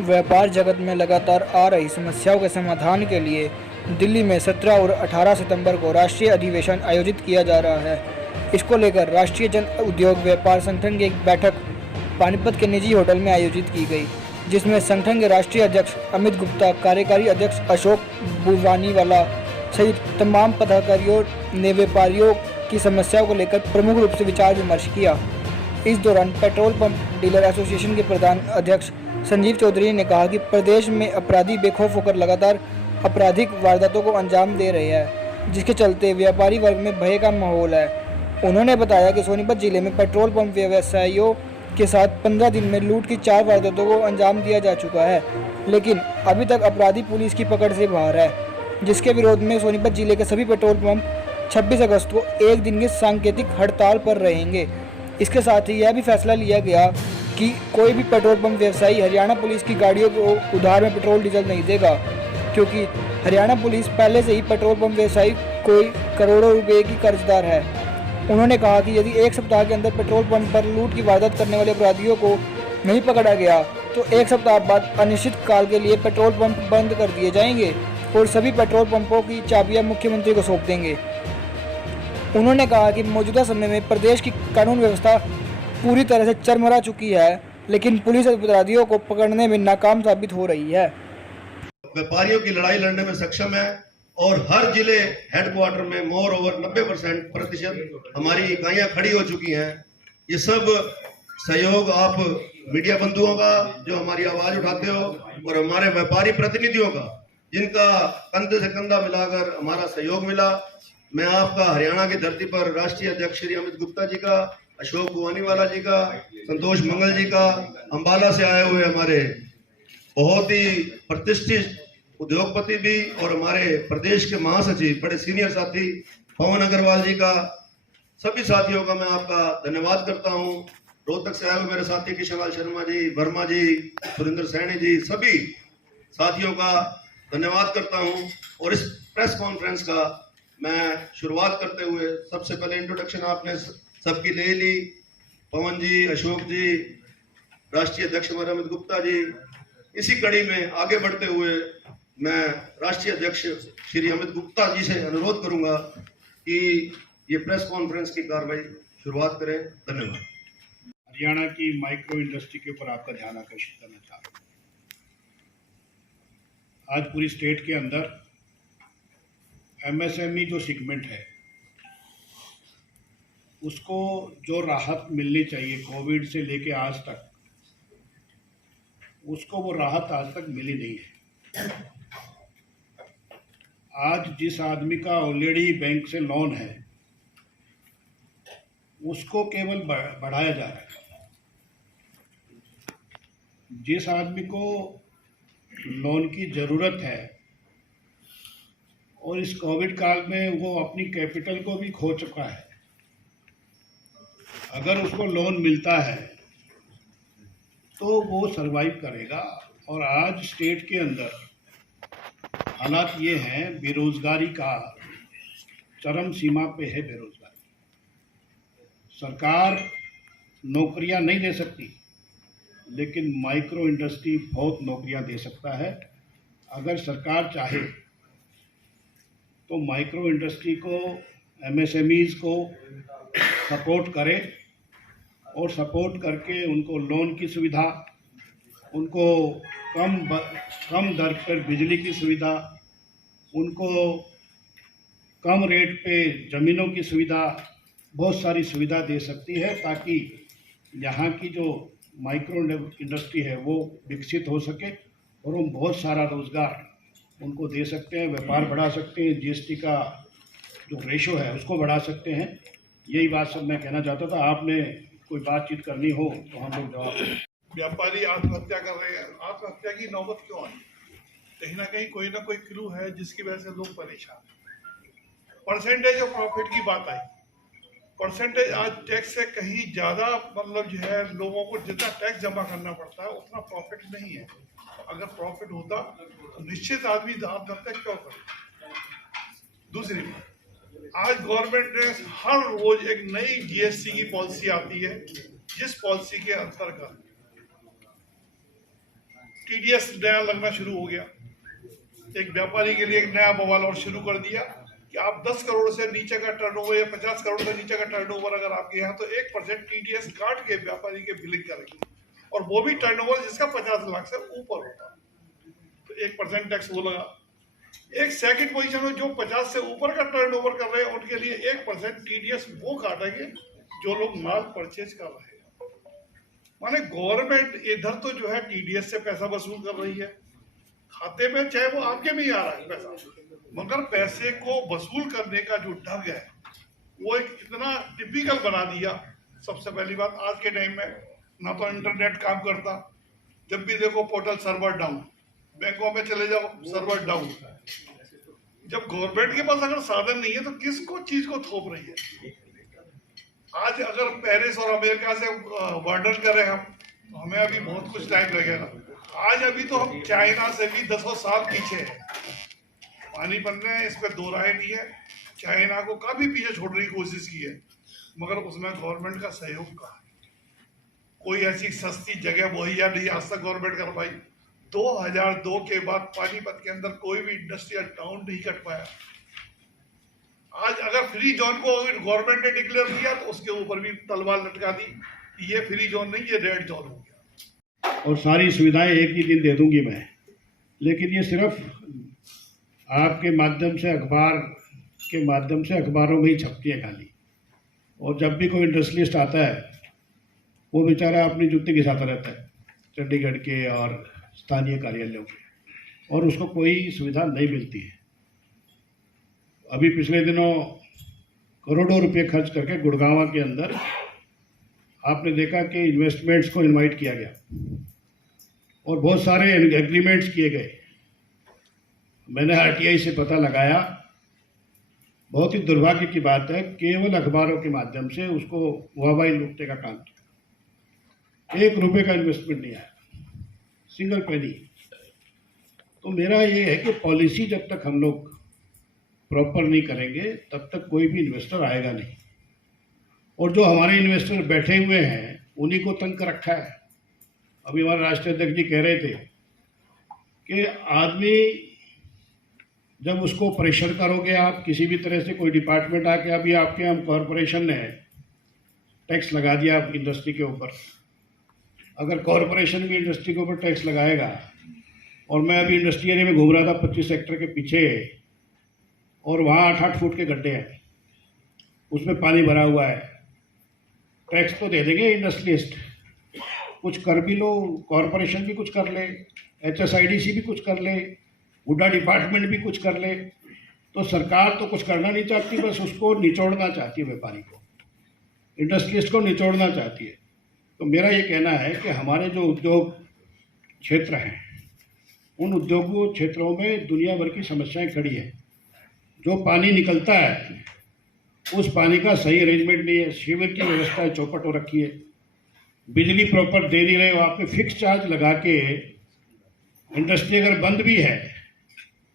व्यापार जगत में लगातार आ रही समस्याओं के समाधान के लिए दिल्ली में 17 और 18 सितंबर को राष्ट्रीय अधिवेशन आयोजित किया जा रहा है। इसको लेकर राष्ट्रीय जन उद्योग व्यापार संगठन की एक बैठक पानीपत के निजी होटल में आयोजित की गई, जिसमें संगठन के राष्ट्रीय अध्यक्ष अमित गुप्ता, कार्यकारी अध्यक्ष अशोक बुवानीवाला सहित तमाम पदाधिकारियों ने व्यापारियों की समस्याओं को लेकर प्रमुख रूप से विचार विमर्श किया। इस दौरान पेट्रोल पंप डीलर एसोसिएशन के प्रधान अध्यक्ष संजीव चौधरी ने कहा कि प्रदेश में अपराधी बेखौफ होकर लगातार आपराधिक वारदातों को अंजाम दे रहे हैं, जिसके चलते व्यापारी वर्ग में भय का माहौल है। उन्होंने बताया कि सोनीपत जिले में पेट्रोल पंप व्यवसायियों के साथ 15 दिन में लूट की 4 वारदातों को अंजाम दिया जा चुका है, लेकिन अभी तक अपराधी पुलिस की पकड़ से बाहर है, जिसके विरोध में सोनीपत जिले के सभी पेट्रोल पंप 26 अगस्त को एक दिन की सांकेतिक हड़ताल पर रहेंगे। इसके साथ ही यह भी फैसला लिया गया कि कोई भी पेट्रोल पंप व्यवसायी हरियाणा पुलिस की गाड़ियों को उधार में पेट्रोल डीजल नहीं देगा, क्योंकि हरियाणा पुलिस पहले से ही पेट्रोल पंप व्यवसायी कोई करोड़ों रुपए की कर्जदार है। उन्होंने कहा कि यदि एक सप्ताह के अंदर पेट्रोल पंप पर लूट की वारदात करने वाले अपराधियों को नहीं पकड़ा गया तो एक सप्ताह बाद अनिश्चित काल के लिए पेट्रोल पंप बंद कर दिए जाएंगे और सभी पेट्रोल पंपों की चाबियां मुख्यमंत्री को सौंप देंगे। उन्होंने कहा कि मौजूदा समय में प्रदेश की कानून व्यवस्था पूरी तरह से चरमरा चुकी है, लेकिन पुलिस अपराधियों को पकड़ने में नाकाम साबित हो रही है। व्यापारियों की लड़ाई लड़ने में सक्षम है और हर जिले हेडक्वार्टर में मोर ओवर 90% हमारी इकाइयां खड़ी हो चुकी हैं। ये सब सहयोग आप मीडिया बंधुओं का जो हमारी आवाज उठाते हो और हमारे व्यापारी प्रतिनिधियों का, जिनका कंधे से कंधा मिलाकर हमारा सहयोग मिला। मैं आपका हरियाणा की धरती पर राष्ट्रीय अध्यक्ष श्री अमित गुप्ता जी का, अशोक बुवानीवाला जी का, संतोष मंगल जी का, अंबाला से आए हुए हमारे बहुत ही प्रतिष्ठित उद्योगपति भी और हमारे प्रदेश के महासचिव बड़े सीनियर साथी पवन अग्रवाल जी का, सभी साथियों का मैं आपका धन्यवाद करता हूं। रोहतक से आए हुए मेरे साथी किशनलाल शर्मा जी, वर्मा जी, सुरेंद्र सैनी जी, सभी साथियों का धन्यवाद करता हूं। और इस प्रेस कॉन्फ्रेंस का मैं शुरुआत करते हुए सबसे पहले इंट्रोडक्शन आपने सबकी ले ली, पवन जी, अशोक जी, राष्ट्रीय अध्यक्ष हमारे अमित गुप्ता जी। इसी कड़ी में आगे बढ़ते हुए मैं राष्ट्रीय अध्यक्ष श्री अमित गुप्ता जी से अनुरोध करूंगा कि ये प्रेस कॉन्फ्रेंस की कार्रवाई शुरुआत करें। धन्यवाद। हरियाणा की माइक्रो इंडस्ट्री के ऊपर आपका ध्यान आकर्षित करना चाह रहा हूँ। आज पूरी स्टेट के अंदर एमएसएमई जो सेगमेंट है उसको जो राहत मिलनी चाहिए कोविड से लेके आज तक, उसको वो राहत आज तक मिली नहीं है। आज जिस आदमी का ऑलरेडी बैंक से लोन है उसको केवल बढ़ाया जा रहा है। जिस आदमी को लोन की ज़रूरत है और इस कोविड काल में वो अपनी कैपिटल को भी खो चुका है, अगर उसको लोन मिलता है तो वो सरवाइव करेगा। और आज स्टेट के अंदर हालात ये हैं, बेरोजगारी का चरम सीमा पे है बेरोजगारी। सरकार नौकरियां नहीं दे सकती, लेकिन माइक्रो इंडस्ट्री बहुत नौकरियां दे सकता है। अगर सरकार चाहे तो माइक्रो इंडस्ट्री को, एमएसएमईज को सपोर्ट करे और सपोर्ट करके उनको लोन की सुविधा, उनको कम दर पर बिजली की सुविधा, उनको कम रेट पे ज़मीनों की सुविधा, बहुत सारी सुविधा दे सकती है, ताकि यहाँ की जो माइक्रो इंडस्ट्री है वो विकसित हो सके और हम बहुत सारा रोज़गार उनको दे सकते हैं, व्यापार बढ़ा सकते हैं, जीएसटी का जो रेशो है उसको बढ़ा सकते हैं। यही बात सब मैं कहना चाहता था। आपने कोई बातचीत करनी हो तो हम लोग जवाब दें। व्यापारी आत्महत्या कर रहे हैं, आत्महत्या की नौबत क्यों आई? कहीं ना कहीं कोई ना कोई क्लू है जिसकी वजह से लोग परेशान हैं। परसेंटेज ऑफ प्रॉफिट की बात आई, परसेंटेज आज टैक्स से कहीं ज़्यादा, मतलब जो है लोगों को जितना टैक्स जमा करना पड़ता है उतना प्रॉफिट नहीं है। अगर प्रॉफिट होता तो निश्चित आदमी आत्महत्या क्यों करे? दूसरी बात, आज गवर्नमेंट ने हर रोज एक नई जीएसटी की पॉलिसी आती है, जिस पॉलिसी के अंतर्गत टीडीएस नया लगना शुरू हो गया। एक व्यापारी के लिए एक नया बवाल और शुरू कर दिया कि आप 10 करोड़ से नीचे का टर्नओवर या 50 करोड़ से नीचे का टर्नओवर अगर आपके यहाँ, तो 1% टीडीएस काट के व्यापारी के बिलिंग करेंगे, और वो भी टर्नओवर जिसका 50 लाख से ऊपर होता, तो 1% टैक्स वो लगा। एक सेकंड पोजीशन में जो 50 से ऊपर का टर्नओवर कर रहे हैं उनके लिए 1% टीडीएस वो काटेंगे जो लोग माल परचेज कर रहे हैं। माने गवर्नमेंट इधर तो जो है टीडीएस से पैसा वसूल कर रही है खाते में, चाहे वो आपके भी आ रहा है पैसा, मगर पैसे को वसूल करने का जो ढंग है वो एक इतना टिपिकल बना दिया। सबसे पहली बात, आज के टाइम में ना तो इंटरनेट काम करता, जब भी देखो पोर्टल सर्वर डाउन, बैंकों में चले जाओ सर्वर डाउन। जब गवर्नमेंट के पास अगर साधन नहीं है तो किसको चीज को थोप रही है। आज अगर पेरिस और अमेरिका से बॉर्डर करें हम, तो हमें अभी बहुत कुछ टाइम लगेगा। आज अभी तो हम चाइना से भी 10 साल पीछे हैं, पानीपत ने इस पर दो राय नहीं है। चाइना को काफी पीछे छोड़ने की कोशिश की है, मगर उसमें गवर्नमेंट का सहयोग कहा। कोई ऐसी सस्ती जगह मुहैया नहीं आज तक गवर्नमेंट कर पाई। 2002 के बाद पानीपत के अंदर कोई भी इंडस्ट्रियल टाउन नहीं कट पाया। आज अगर फ्री जोन को गवर्नमेंट ने डिक्लेयर किया तो उसके ऊपर भी तलवार लटका दी, ये फ्री जोन नहीं, ये रेड जोन हो गया। और सारी सुविधाएं एक ही दिन दे दूंगी मैं, लेकिन ये सिर्फ आपके माध्यम से, अखबार के माध्यम से, अखबारों में ही छपती है खाली। और जब भी कोई इंडस्ट्रियलिस्ट आता है वो बेचारा अपनी जुत्ती घिसाता रहता है चंडीगढ़ के और स्थानीय कार्यालयों के, और उसको कोई सुविधा नहीं मिलती है। अभी पिछले दिनों करोड़ों रुपए खर्च करके गुड़गांव के अंदर आपने देखा कि इन्वेस्टमेंट्स को इनवाइट किया गया और बहुत सारे एग्रीमेंट्स किए गए। मैंने आरटीआई से पता लगाया, बहुत ही दुर्भाग्य की बात है, केवल अखबारों के माध्यम से उसको वाहवाही लूटने का काम किया। 1 रुपये का इन्वेस्टमेंट नहीं आया, सिंगल पेनी। तो मेरा ये है कि पॉलिसी जब तक हम लोग प्रॉपर नहीं करेंगे तब तक कोई भी इन्वेस्टर आएगा नहीं। और जो हमारे इन्वेस्टर बैठे हुए हैं उन्हीं को तंग कर रखा है। अभी हमारे राष्ट्रीय अध्यक्ष जी कह रहे थे कि आदमी जब उसको प्रेशर करोगे आप किसी भी तरह से, कोई डिपार्टमेंट आके, अभी आपके हम कॉरपोरेशन ने टैक्स लगा दिया इंडस्ट्री के ऊपर, अगर कॉरपोरेशन भी इंडस्ट्री के ऊपर टैक्स लगाएगा, और मैं अभी इंडस्ट्री एरिया में घूम रहा था 25 सेक्टर के पीछे, और वहाँ 8-8 फुट के गड्ढे हैं, उसमें पानी भरा हुआ है। टैक्स तो दे देंगे इंडस्ट्रियलिस्ट, कुछ कर भी लो, कॉरपोरेशन भी कुछ कर ले, HSIDC भी कुछ कर ले, हुड्डा डिपार्टमेंट भी कुछ कर ले, तो सरकार तो कुछ करना नहीं चाहती, बस उसको निचोड़ना चाहती है, व्यापारी को, इंडस्ट्रियलिस्ट को निचोड़ना चाहती है। तो मेरा ये कहना है कि हमारे जो उद्योग क्षेत्र हैं उन उद्योगों क्षेत्रों में दुनिया भर की समस्याएं खड़ी हैं। जो पानी निकलता है उस पानी का सही अरेंजमेंट नहीं है, सीवर की व्यवस्था चौपट हो रखी है, बिजली प्रॉपर दे नहीं रहे हो, आप पे फिक्स चार्ज लगा के इंडस्ट्री अगर बंद भी है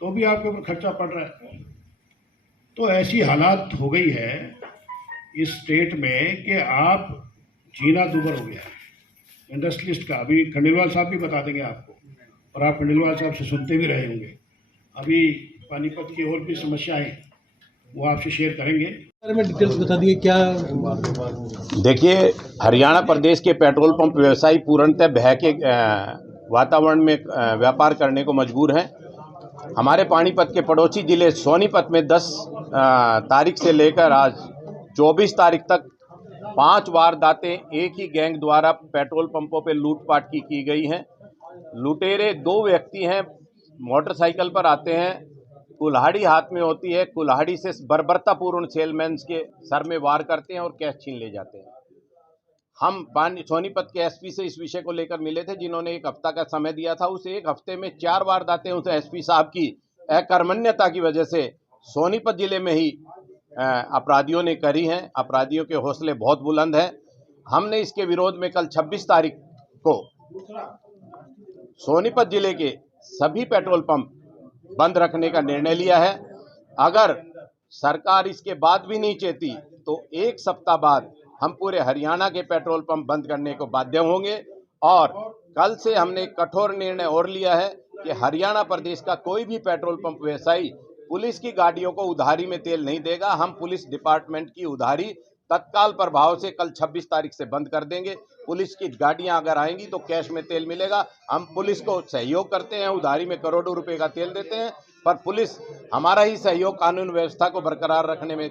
तो भी आपके ऊपर खर्चा पड़ रहा है। तो ऐसी हालात हो गई है इस स्टेट में कि आप जीना दुभर हो गया है इंडस्ट्रियलिस्ट का। अभी खंडेलवाल साहब भी बता देंगे आपको, और आप खंडेलवाल साहब से सुनते भी रहे होंगे। अभी पानीपत की और भी समस्याएं वो आपसे शेयर करेंगे। में डिटेल्स बता दिए क्या। देखिए, हरियाणा प्रदेश के पेट्रोल पंप व्यवसायी पूर्णतः भय के वातावरण में व्यापार करने को मजबूर हैं। हमारे पानीपत के पड़ोसी जिले सोनीपत में 10 तारीख से लेकर आज 24 तारीख तक 5 वारदातें एक ही गैंग द्वारा पेट्रोल पंपों पर लूटपाट की गई हैं। लुटेरे 2 व्यक्ति हैं, मोटरसाइकिल पर आते हैं, कुल्हाड़ी हाथ में होती है, कुल्हाड़ी से बर्बरतापूर्ण सेलमैन्स के सर में वार करते हैं और कैश छीन ले जाते हैं। हम सोनीपत के एसपी से इस विषय को लेकर मिले थे, जिन्होंने 1 हफ्ता का समय दिया था। उस 1 हफ्ते में 4 वारदातें उस एसपी साहब की अकर्मण्यता की वजह से सोनीपत जिले में ही अपराधियों ने करी हैं। अपराधियों के हौसले बहुत बुलंद हैं। हमने इसके विरोध में कल 26 तारीख को सोनीपत जिले के सभी पेट्रोल पंप बंद रखने का निर्णय लिया है। अगर सरकार इसके बाद भी नहीं चेती तो 1 सप्ताह बाद हम पूरे हरियाणा के पेट्रोल पंप बंद करने को बाध्य होंगे और कल से हमने एक कठोर निर्णय और लिया है कि हरियाणा प्रदेश का कोई भी पेट्रोल पंप व्यवसायी पुलिस की गाड़ियों को उधारी में तेल नहीं देगा। हम पुलिस डिपार्टमेंट की उधारी तत्काल प्रभाव से कल 26 तारीख से बंद कर देंगे। पुलिस की गाड़ियां अगर आएंगी तो कैश में तेल मिलेगा। हम पुलिस को सहयोग करते हैं, उधारी में करोड़ों रुपए का तेल देते हैं, पर पुलिस हमारा ही सहयोग कानून व्यवस्था को बरकरार रखने में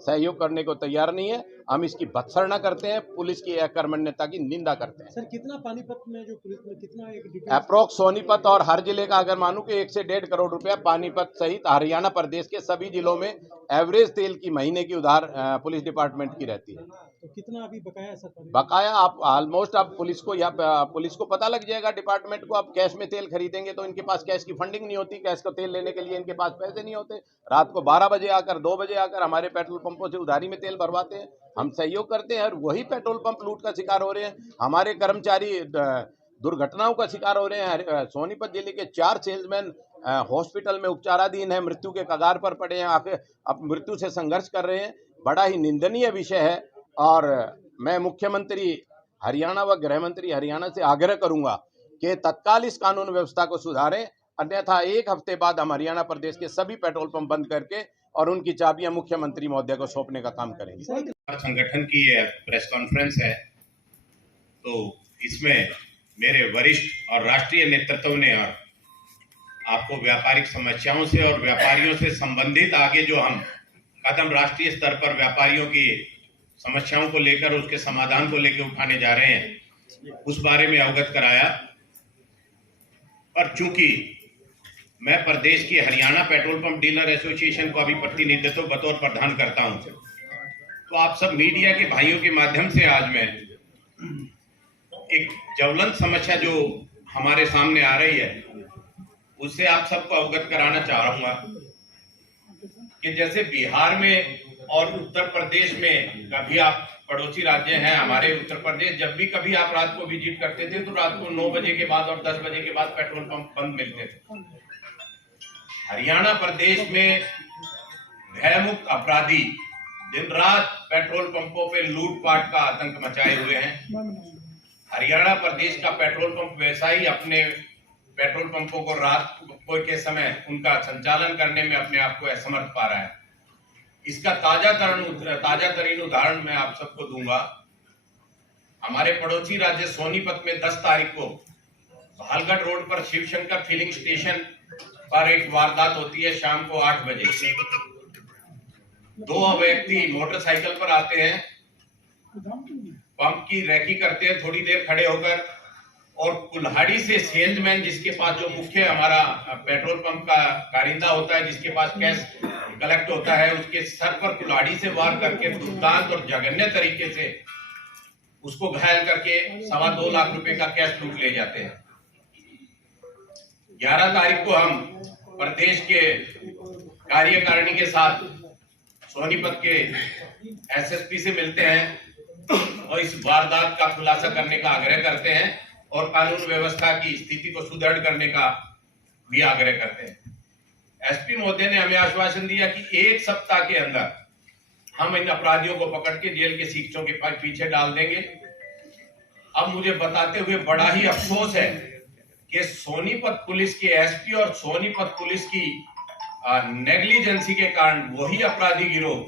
सहयोग करने को तैयार नहीं है। हम इसकी भत्सना करते हैं, पुलिस की अकर्मण्यता की निंदा करते हैं। सर कितना पानीपत में जो पुलिस में कितना एक अप्रोक्स सोनीपत और हर जिले का अगर मानूं कि 1 से 1.5 करोड़ रुपया पानीपत सहित हरियाणा प्रदेश के सभी जिलों में एवरेज तेल की महीने की उधार पुलिस डिपार्टमेंट की रहती है। तो कितना अभी बकाया है सर? बकाया आप ऑलमोस्ट आप पुलिस को या पुलिस को पता लग जाएगा, डिपार्टमेंट को। आप कैश में तेल खरीदेंगे तो इनके पास कैश की फंडिंग नहीं होती, कैश का तेल लेने के लिए इनके पास पैसे नहीं होते। रात को 12 बजे आकर 2 बजे आकर हमारे पेट्रोल पंपों से उधारी में तेल भरवाते हैं। हम सहयोग करते हैं और वही पेट्रोल पंप लूट का शिकार हो रहे हैं। हमारे कर्मचारी दुर्घटनाओं का शिकार हो रहे हैं। सोनीपत जिले के 4 सेल्समैन हॉस्पिटल में उपचाराधीन है, मृत्यु के कगार पर पड़े हैं, आके अब मृत्यु से संघर्ष कर रहे हैं। बड़ा ही निंदनीय विषय है और मैं मुख्यमंत्री हरियाणा व गृह मंत्री हरियाणा से आग्रह करूंगा कि तत्काल इस कानून व्यवस्था को सुधारें, अन्यथा 1 हफ्ते बाद हम हरियाणा प्रदेश के सभी पेट्रोल पंप बंद करके और उनकी चाबियां मुख्यमंत्री महोदय को सौंपने का काम करेंगे। संगठन की यह प्रेस कॉन्फ्रेंस है, तो इसमें मेरे वरिष्ठ और राष्ट्रीय नेतृत्व ने और आपको व्यापारिक समस्याओं से और व्यापारियों से संबंधित आगे जो हम कदम राष्ट्रीय स्तर पर व्यापारियों की समस्याओं को लेकर उसके समाधान को लेकर उठाने जा रहे हैं, उस बारे में अवगत कराया। और चूंकि मैं प्रदेश की Haryana petrol pump dealer association को अभी प्रतिनिधित्व बतौर प्रधान करता हूं, तो आप सब मीडिया के भाइयों के माध्यम से आज मैं एक ज्वलंत समस्या जो हमारे सामने आ रही है उससे आप सबको अवगत कराना चाहूंगा कि जैसे बिहार में और उत्तर प्रदेश में, कभी आप पड़ोसी राज्य हैं हमारे उत्तर प्रदेश, जब भी कभी आप रात को विजिट करते थे तो रात को 9 बजे के बाद और 10 बजे के बाद पेट्रोल पंप बंद मिलते थे। हरियाणा प्रदेश में भयमुक्त अपराधी दिन रात पेट्रोल पंपों पे लूटपाट का आतंक मचाए हुए हैं। हरियाणा प्रदेश का पेट्रोल पंप व्यवसायी अपने पेट्रोल पंपों को रात के समय उनका संचालन करने में अपने आप को असमर्थ पा रहा है। इसका ताजा तरीन उदाहरण मैं आप सबको दूंगा। हमारे पड़ोसी राज्य सोनीपत में 10 तारीख को भालगढ़ रोड पर शिवशंकर फिलिंग स्टेशन पर एक वारदात होती है। शाम को 8 बजे 2 व्यक्ति मोटरसाइकिल पर आते हैं, पंप की रैकी करते हैं थोड़ी देर खड़े होकर, और कुल्हाड़ी से सेल्समैन जिसके पास जो मुख्य हमारा पेट्रोल पंप का कारिंदा होता है, जिसके पास कैश कलेक्ट होता है, उसके सर पर कुल्हाड़ी से वार करके दुर्दांत और जघन्य तरीके से उसको घायल करके 2.25 लाख रुपए का कैश लूट ले जाते हैं। 11 तारीख को हम प्रदेश के कार्यकारिणी के साथ सोनीपत के एसएसपी से मिलते हैं और इस वारदात का खुलासा करने का आग्रह करते हैं और कानून व्यवस्था की स्थिति को सुदृढ़ करने का भी आग्रह करते हैं। एसपी महोदय ने हमें आश्वासन दिया कि 1 सप्ताह के अंदर हम इन अपराधियों को पकड़ के जेल के सीटों के पीछे डाल देंगे। अब मुझे बताते हुए बड़ा ही अफसोस है कि सोनीपत पुलिस के एसपी और सोनीपत पुलिस की नेग्लिजेंसी के कारण वही अपराधी गिरोह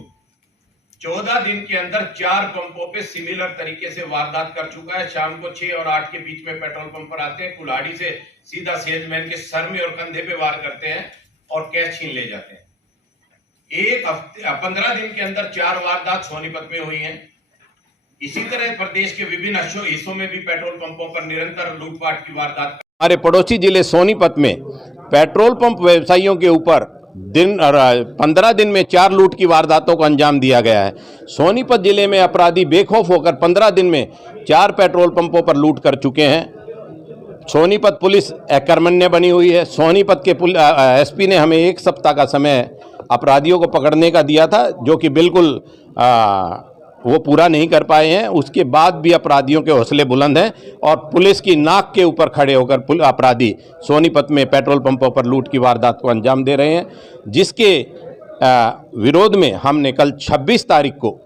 14 दिन के अंदर 4 पंपों पे सिमिलर तरीके से वारदात कर चुका है। शाम को 6 और 8 के बीच में पेट्रोल पंप पर आते हैं, कुल्हाड़ी से सीधा सेल्समैन के सर में और कंधे पे वार करते हैं और कैश छीन ले जाते हैं। 15 दिन के अंदर 4 वारदात सोनीपत में हुई हैं। इसी तरह प्रदेश के विभिन्न हिस्सों में भी पेट्रोल पंपों पर निरंतर लूटपाट की वारदात। हमारे पड़ोसी जिले सोनीपत में पेट्रोल पंप व्यवसायियों के ऊपर 15 दिन में 4 लूट की वारदातों को अंजाम दिया गया है। सोनीपत जिले में अपराधी बेखौफ होकर 15 दिन में 4 पेट्रोल पंपों पर लूट कर चुके हैं। सोनीपत पुलिस अकर्मण्य बनी हुई है। सोनीपत के एसपी ने हमें 1 सप्ताह का समय अपराधियों को पकड़ने का दिया था, जो कि बिल्कुल वो पूरा नहीं कर पाए हैं। उसके बाद भी अपराधियों के हौसले बुलंद हैं और पुलिस की नाक के ऊपर खड़े होकर अपराधी सोनीपत में पेट्रोल पंपों पर लूट की वारदात को अंजाम दे रहे हैं, जिसके विरोध में हमने कल 26 तारीख को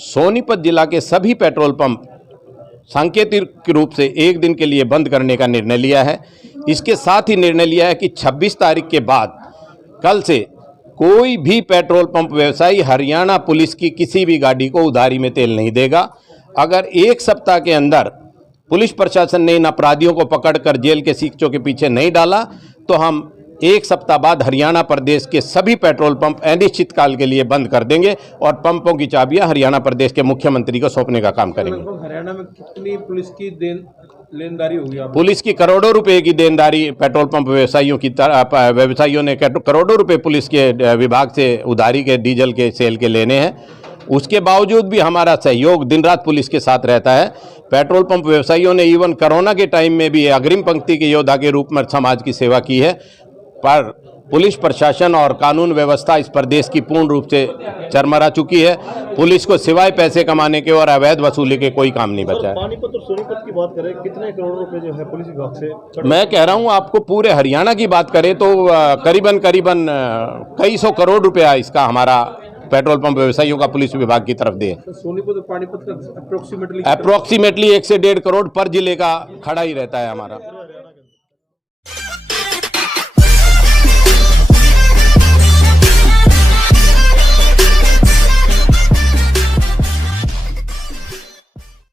सोनीपत जिला के सभी पेट्रोल पंप सांकेतिक रूप से एक दिन के लिए बंद करने का निर्णय लिया है। इसके साथ ही निर्णय लिया है कि 26 तारीख के बाद कल से कोई भी पेट्रोल पंप व्यवसायी हरियाणा पुलिस की किसी भी गाड़ी को उधारी में तेल नहीं देगा। अगर एक सप्ताह के अंदर पुलिस प्रशासन ने इन अपराधियों को पकड़कर जेल के सीखचों के पीछे नहीं डाला तो हम एक सप्ताह बाद हरियाणा प्रदेश के सभी पेट्रोल पंप अनिश्चित काल के लिए बंद कर देंगे और पंपों की चाबियां हरियाणा प्रदेश के मुख्यमंत्री को सौंपने का काम करेंगे। हरियाणा में कितनी पुलिस की लेनदारी होगी? पुलिस की करोड़ों रुपए की देनदारी पेट्रोल पंप व्यवसायियों की व्यवसायियों ने करोड़ों रुपए पुलिस के विभाग से उधारी के डीजल के सेल के लेने हैं। उसके बावजूद भी हमारा सहयोग दिन रात पुलिस के साथ रहता है। पेट्रोल पंप व्यवसायियों ने इवन कोरोना के टाइम में भी अग्रिम पंक्ति के योद्धा के रूप में समाज की सेवा की है, पर पुलिस प्रशासन और कानून व्यवस्था इस प्रदेश की पूर्ण रूप से चरमरा चुकी है। पुलिस को सिवाय पैसे कमाने के और अवैध वसूली के कोई काम नहीं बचा है। पानीपत और सोनीपत की बात करें, कितने करोड़ रुपए जो है पुलिस विभाग से? मैं कह रहा हूं आपको पूरे हरियाणा की बात करें तो करीबन कई सौ करोड़ रुपया इसका हमारा पेट्रोल पंप व्यवसायियों का पुलिस विभाग की तरफ दे। सोनीपत और पानीपत का अप्रोक्सीमेटली 1 से 1.5 करोड़ पर जिले का खड़ा ही रहता है हमारा।